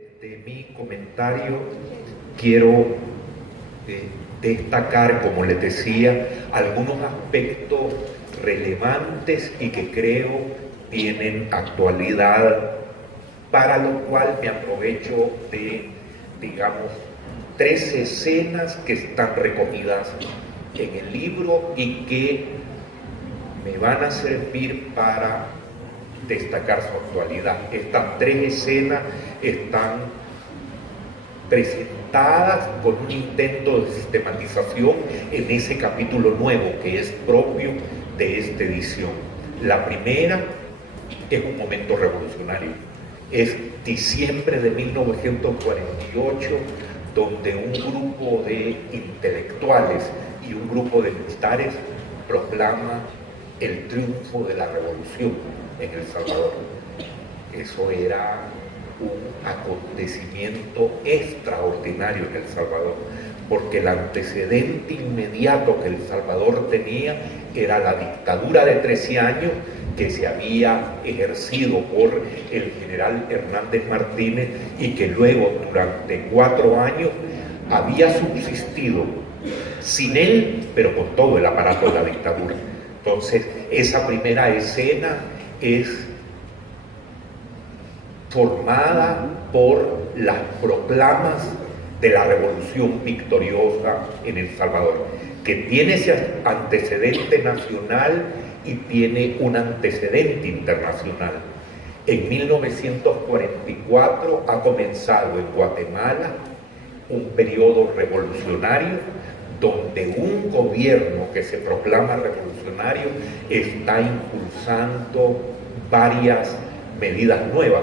De mi comentario quiero destacar, como les decía, algunos aspectos relevantes y que creo tienen actualidad, para lo cual me aprovecho de, digamos, 3 escenas que están recogidas en el libro y que me van a servir para destacar su actualidad. Estas 3 escenas están presentadas con un intento de sistematización en ese capítulo nuevo que es propio de esta edición. La primera es un momento revolucionario. Es diciembre de 1948, donde un grupo de intelectuales y un grupo de militares proclama el triunfo de la revolución en El Salvador. Eso era un acontecimiento extraordinario en El Salvador, porque el antecedente inmediato que El Salvador tenía era la dictadura de 13 años que se había ejercido por el general Hernández Martínez y que luego durante 4 años había subsistido sin él, pero con todo el aparato de la dictadura. Entonces, esa primera escena es formada por las proclamas de la revolución victoriosa en El Salvador, que tiene ese antecedente nacional y tiene un antecedente internacional. En 1944 ha comenzado en Guatemala un periodo revolucionario donde un gobierno que se proclama revolucionario está impulsando varias medidas nuevas.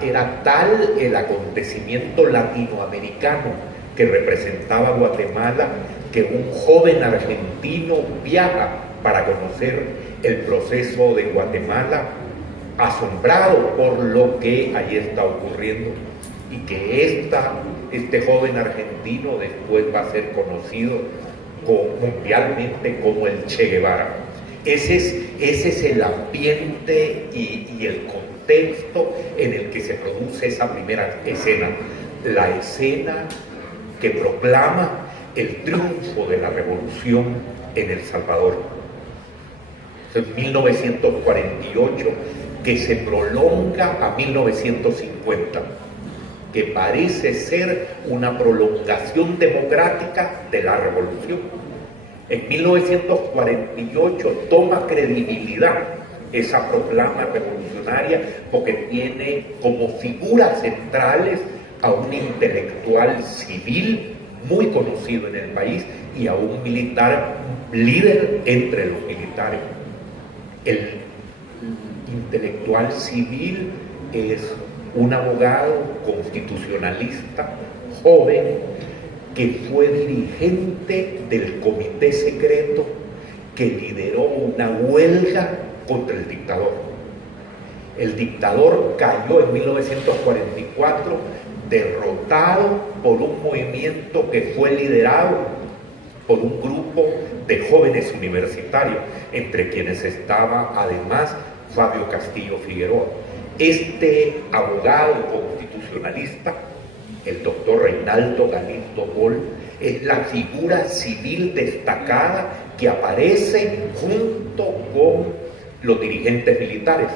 Era tal el acontecimiento latinoamericano que representaba Guatemala que un joven argentino viaja para conocer el proceso de Guatemala, asombrado por lo que allí está ocurriendo, y que este joven argentino después va a ser conocido mundialmente como el Che Guevara. Ese es el ambiente y el contexto en el que se produce esa primera escena, la escena que proclama el triunfo de la revolución en El Salvador. En 1948, que se prolonga a 1950, que parece ser una prolongación democrática de la revolución. En 1948 toma credibilidad esa proclama revolucionaria porque tiene como figuras centrales a un intelectual civil muy conocido en el país y a un militar líder entre los militares. El intelectual civil es un abogado constitucionalista joven que fue dirigente del comité secreto que lideró una huelga contra el dictador. El dictador cayó en 1944 derrotado por un movimiento que fue liderado por un grupo de jóvenes universitarios, entre quienes estaba además Fabio Castillo Figueroa. Este abogado constitucionalista, el doctor Reinaldo Galindo Boll, es la figura civil destacada que aparece junto con los dirigentes militares,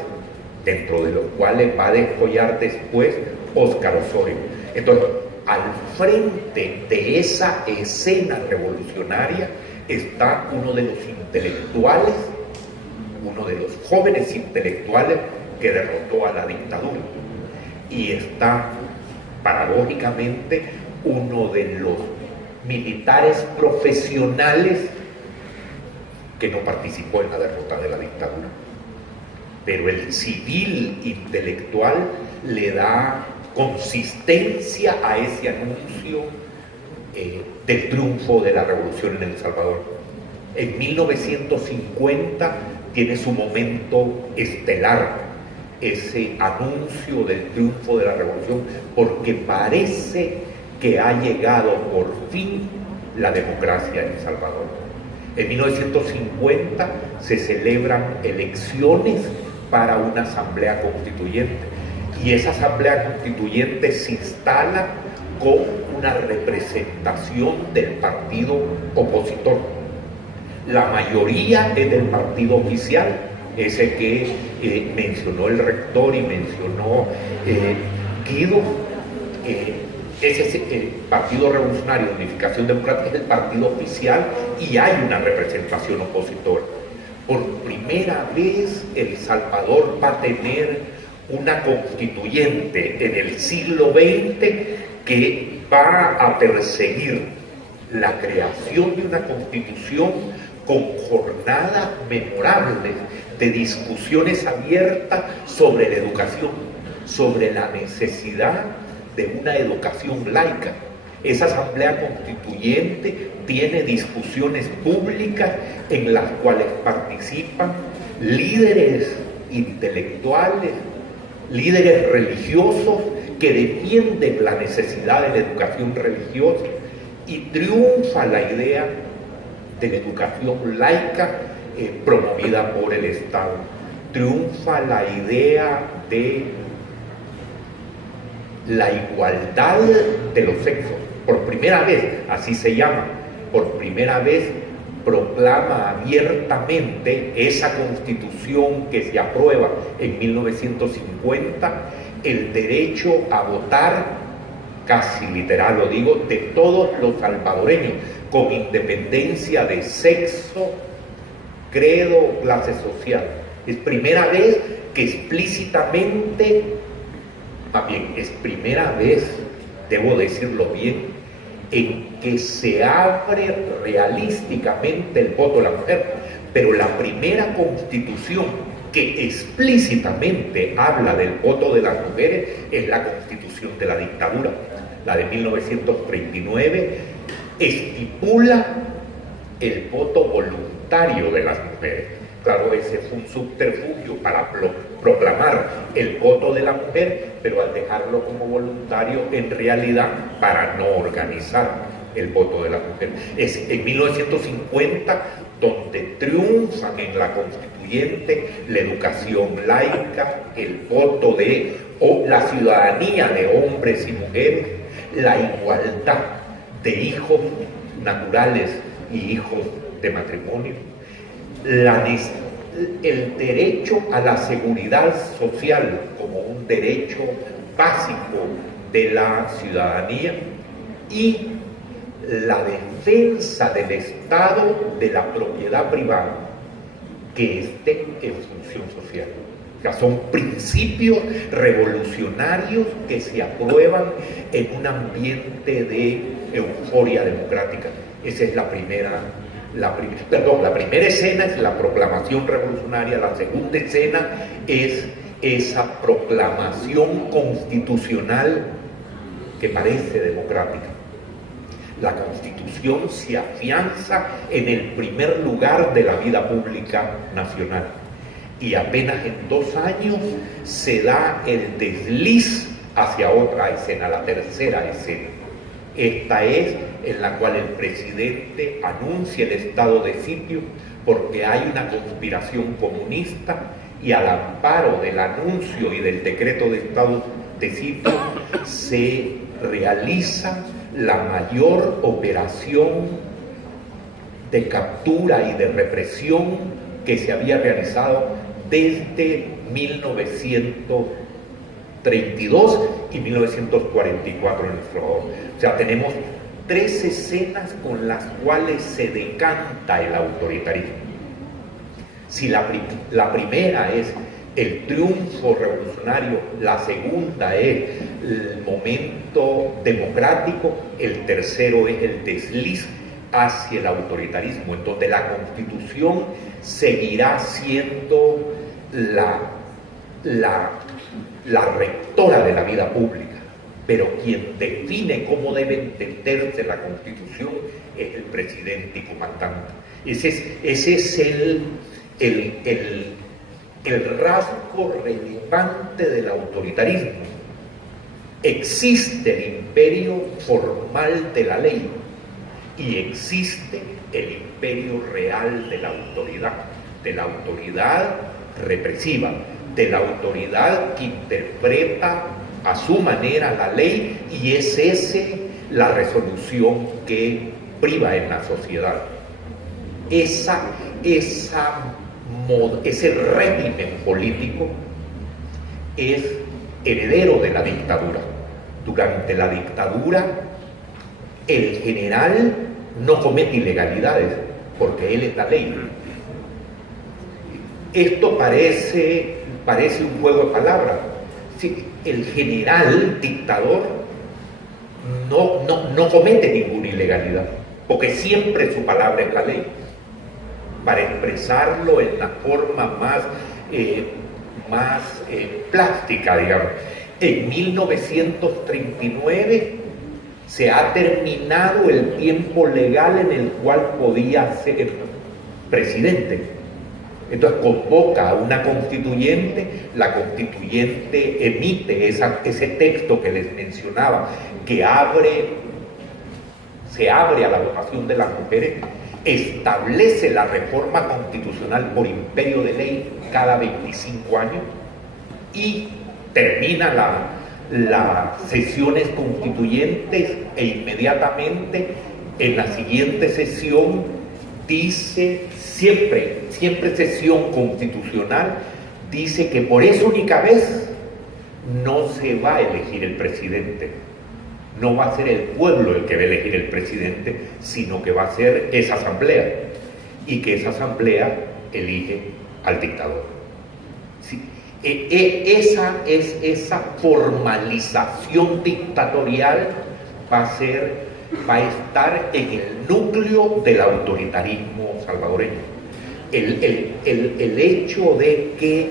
dentro de los cuales va a descollar después Óscar Osorio. Entonces, al frente de esa escena revolucionaria está uno de los intelectuales, uno de los jóvenes intelectuales que derrotó a la dictadura, y está paradójicamente uno de los militares profesionales que no participó en la derrota de la dictadura, pero el civil intelectual le da consistencia a ese anuncio del triunfo de la revolución en El Salvador. En 1950 tiene su momento estelar ese anuncio del triunfo de la revolución, porque parece que ha llegado por fin la democracia en El Salvador. En 1950 se celebran elecciones para una asamblea constituyente. y esa asamblea constituyente se instala con una representación del partido opositor. La mayoría es del partido oficial, ese que mencionó el rector y mencionó Guido. Ese es el Partido Revolucionario de Unificación Democrática, es el partido oficial, y hay una representación opositora. Por primera vez El Salvador va a tener una constituyente en el siglo XX que va a perseguir la creación de una constitución con jornadas memorables de discusiones abiertas sobre la educación, sobre la necesidad de una educación laica. Esa asamblea constituyente tiene discusiones públicas en las cuales participan líderes intelectuales, líderes religiosos que defienden la necesidad de la educación religiosa, y triunfa la idea de la educación laica promovida por el Estado. Triunfa la idea de la igualdad de los sexos. Por primera vez, así se llama, por primera vez proclama abiertamente esa constitución que se aprueba en 1950, el derecho a votar, casi literal lo digo, de todos los salvadoreños, con independencia de sexo, credo, clase social. Es primera vez que explícitamente, más bien, es primera vez, debo decirlo bien, en que se abre realísticamente el voto de la mujer, pero la primera constitución que explícitamente habla del voto de las mujeres es la Constitución de la dictadura, la de 1939, estipula el voto voluntario de las mujeres. Claro, ese fue un subterfugio para proclamar el voto de la mujer, pero al dejarlo como voluntario, en realidad, para no organizar el voto de la mujer. Es en 1950 donde triunfan en la constituyente la educación laica, el voto de la ciudadanía de hombres y mujeres, la igualdad de hijos naturales y hijos de matrimonio, el derecho a la seguridad social como un derecho básico de la ciudadanía, y la defensa del Estado de la propiedad privada que esté en función social. O sea, son principios revolucionarios que se aprueban en un ambiente de euforia democrática. Esa es la primera escena es la proclamación revolucionaria, la segunda escena es esa proclamación constitucional que parece democrática. La Constitución se afianza en el primer lugar de la vida pública nacional, y apenas en 2 años se da el desliz hacia otra escena, la tercera escena. Esta es en la cual el presidente anuncia el estado de sitio porque hay una conspiración comunista, y al amparo del anuncio y del decreto de estado de sitio se realiza la mayor operación de captura y de represión que se había realizado desde 1932 y 1944 en El Salvador. O sea, tenemos 3 escenas con las cuales se decanta el autoritarismo. Si la primera es el triunfo revolucionario, la segunda es el momento democrático, el tercero es el desliz hacia el autoritarismo, en donde la Constitución seguirá siendo la rectora de la vida pública, pero quien define cómo debe entenderse la Constitución es el presidente y comandante. Ese es el rasgo relevante del autoritarismo. Existe el imperio formal de la ley y existe el imperio real de la autoridad represiva, de la autoridad que interpreta a su manera la ley, y es ese la resolución que priva en la sociedad. Ese régimen político es heredero de la dictadura. Durante la dictadura, el general no comete ilegalidades porque él es la ley. Esto parece un juego de palabras. Sí, el general dictador no comete ninguna ilegalidad, porque siempre su palabra es la ley. Para expresarlo en la forma más plástica, digamos, en 1939 se ha terminado el tiempo legal en el cual podía ser presidente. Entonces convoca a una constituyente, la constituyente emite ese texto que les mencionaba, que se abre a la votación de las mujeres, establece la reforma constitucional por imperio de ley cada 25 años y termina las sesiones constituyentes, e inmediatamente en la siguiente sesión dice, siempre sesión constitucional, dice que por esa única vez no se va a elegir el presidente. No va a ser el pueblo el que va a elegir el presidente, sino que va a ser esa asamblea, y que esa asamblea elige al dictador. Sí. Esa formalización dictatorial va a estar en el núcleo del autoritarismo salvadoreño. El hecho de que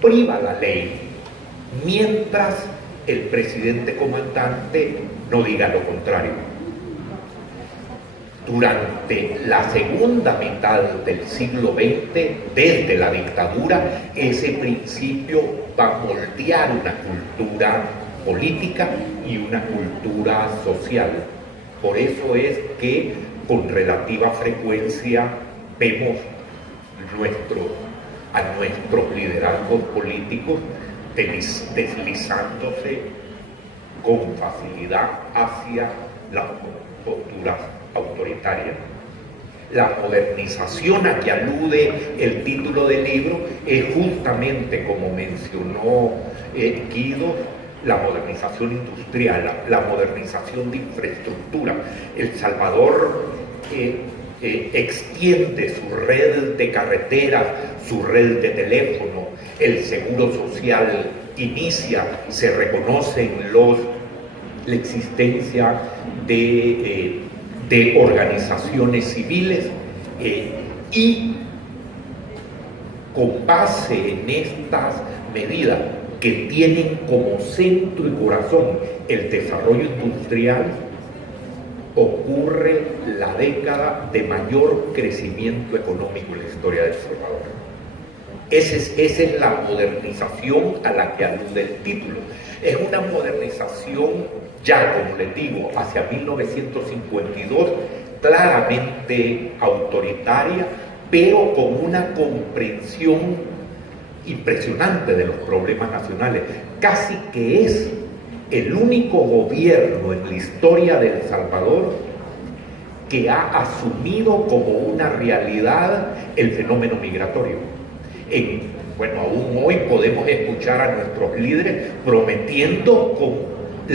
priva la ley mientras el presidente comandante no diga lo contrario. Durante la segunda mitad del siglo XX, desde la dictadura, ese principio va a moldear una cultura política y una cultura social. Por eso es que con relativa frecuencia vemos a nuestros liderazgos políticos deslizándose con facilidad hacia las posturas autoritarias. La modernización a que alude el título del libro es justamente, como mencionó Guido, la modernización industrial, la modernización de infraestructura. El Salvador extiende su red de carreteras, su red de teléfono, el seguro social inicia, se reconocen la existencia de organizaciones civiles, y con base en estas medidas que tienen como centro y corazón el desarrollo industrial, ocurre la década de mayor crecimiento económico en la historia de El Salvador. Esa es la modernización a la que alude el título. Es una modernización ya, como les digo, hacia 1952, claramente autoritaria, pero con una comprensión impresionante de los problemas nacionales. Casi que es el único gobierno en la historia de El Salvador que ha asumido como una realidad el fenómeno migratorio. Aún hoy podemos escuchar a nuestros líderes prometiendo con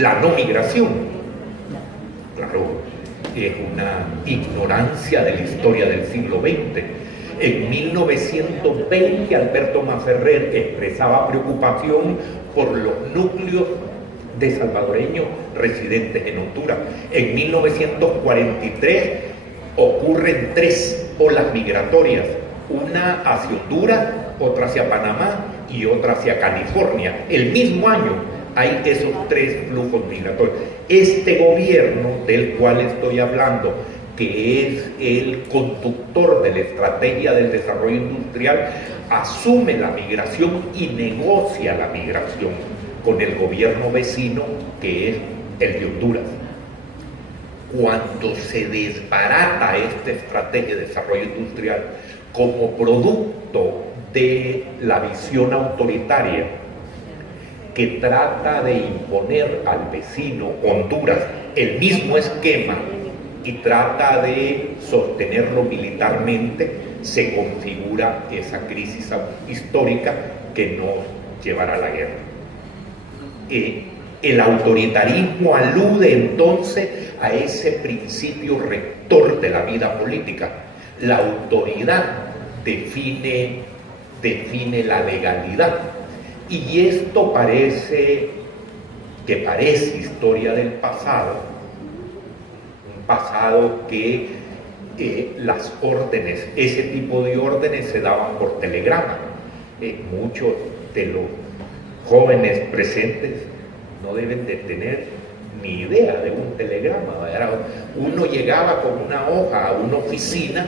la no migración. Claro, es una ignorancia de la historia del siglo XX. En 1920, Alberto Maferrer expresaba preocupación por los núcleos de salvadoreños residentes en Honduras. En 1943 ocurren 3 olas migratorias, una hacia Honduras, otra hacia Panamá y otra hacia California. El mismo año hay esos 3 flujos migratorios. Este gobierno del cual estoy hablando, que es el conductor de la estrategia del desarrollo industrial, asume la migración y negocia la migración con el gobierno vecino, que es el de Honduras. Cuando se desbarata esta estrategia de desarrollo industrial como producto de la visión autoritaria que trata de imponer al vecino Honduras el mismo esquema y trata de sostenerlo militarmente, se configura esa crisis histórica que nos llevará a la guerra. El autoritarismo alude entonces a ese principio rector de la vida política. La autoridad define la legalidad. Y esto parece historia del pasado, un pasado que las órdenes, ese tipo de órdenes se daban por telegrama. Muchos de los jóvenes presentes no deben de tener ni idea de un telegrama, ¿verdad? Uno llegaba con una hoja a una oficina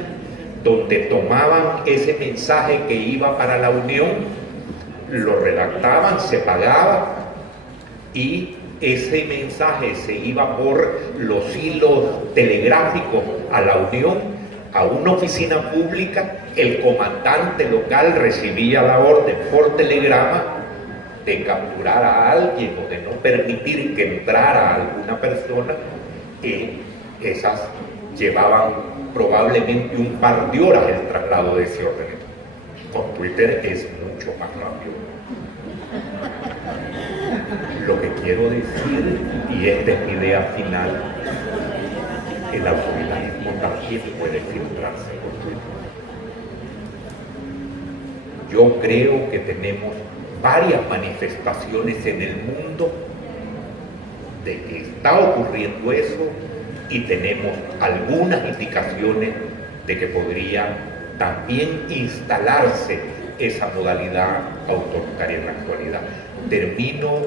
donde tomaban ese mensaje que iba para la Unión, lo redactaban, se pagaba y ese mensaje se iba por los hilos telegráficos a la Unión, a una oficina pública. El comandante local recibía la orden por telegrama de capturar a alguien o de no permitir que entrara alguna persona. Esas llevaban probablemente un par de horas el traslado de ese orden. Con Twitter es mucho más rápido. Lo que quiero decir, y esta es mi idea final, el autoritarismo también puede filtrarse por Twitter. Yo creo que tenemos varias manifestaciones en el mundo de que está ocurriendo eso y tenemos algunas indicaciones de que podría también instalarse esa modalidad autoritaria en la actualidad. Termino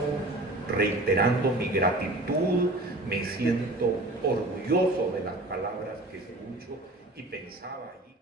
reiterando mi gratitud, me siento orgulloso de las palabras que escucho y pensaba allí.